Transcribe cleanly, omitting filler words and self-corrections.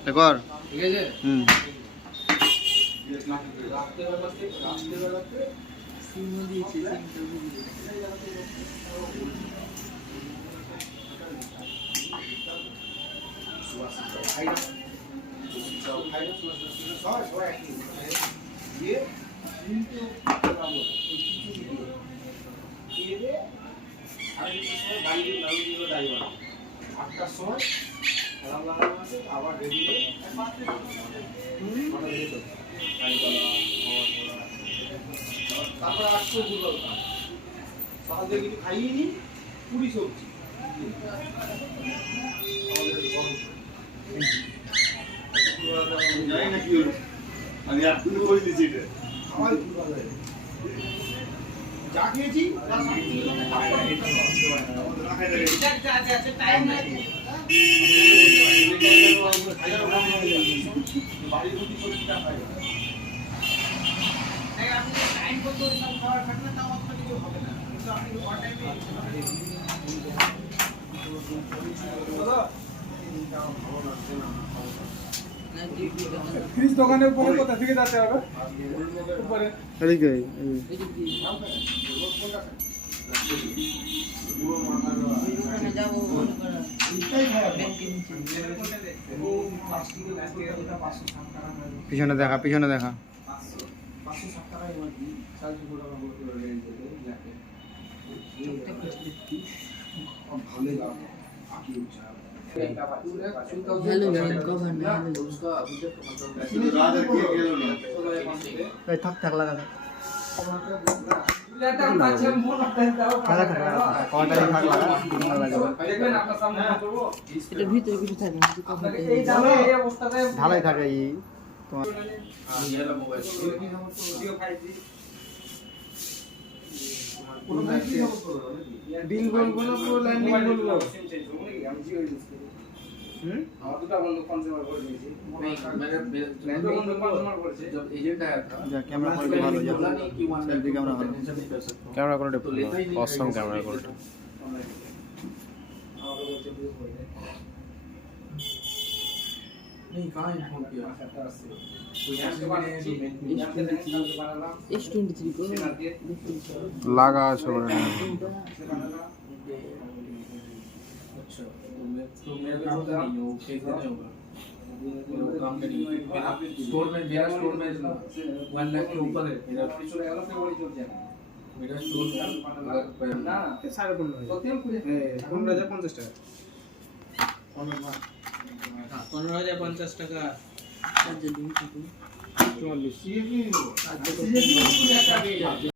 একবার ঠিক আছে আটটার সময় অ্যালার্ম লাগানো আছে আবার রেডি হয়ে তারপরে আসছে দুর্বল সকাল থেকে কিছু খাইয়ে নি পুরি সবজি জানি না কি হলো আমি এখনো করে দিচ্ছি এটা আমার যা খেয়েছি টাইম নাই ফ্রিজ দোকানের উপরে কোথা থেকে যেতে হবে উপরে এদিকে পিছনে দেখা পিছনে দেখা থাক থাক লাগা ঢালাই থাকে বিল বলবো না পুরো ল্যান্ডিং বলবো আমার দুটো বন্ধু কনজিউমার করে দিয়েছি ল্যান্ডিং বন্ধু কনজিউমার করেছে जब एजेंट आया था যা ক্যামেরা কোয়ালিটি ভালো যাবে সেলফি ক্যামেরা ভালো ক্যামেরা কোয়ালিটি অসম ক্যামেরা কোয়ালিটি नहीं कहां इन्फॉर्म किया S23 को লাগা আছে বলে अच्छा तो मेरा काम नहीं हो फेक देना होगा काम नहीं मेरा स्टोर में 1 लाख के ऊपर है मेरा पिछले वाला पे बड़ी चल जाए मेरा स्टोर ना 15.5 तो 15,050 টাকা 15,050 টাকা চার্জার দিন 44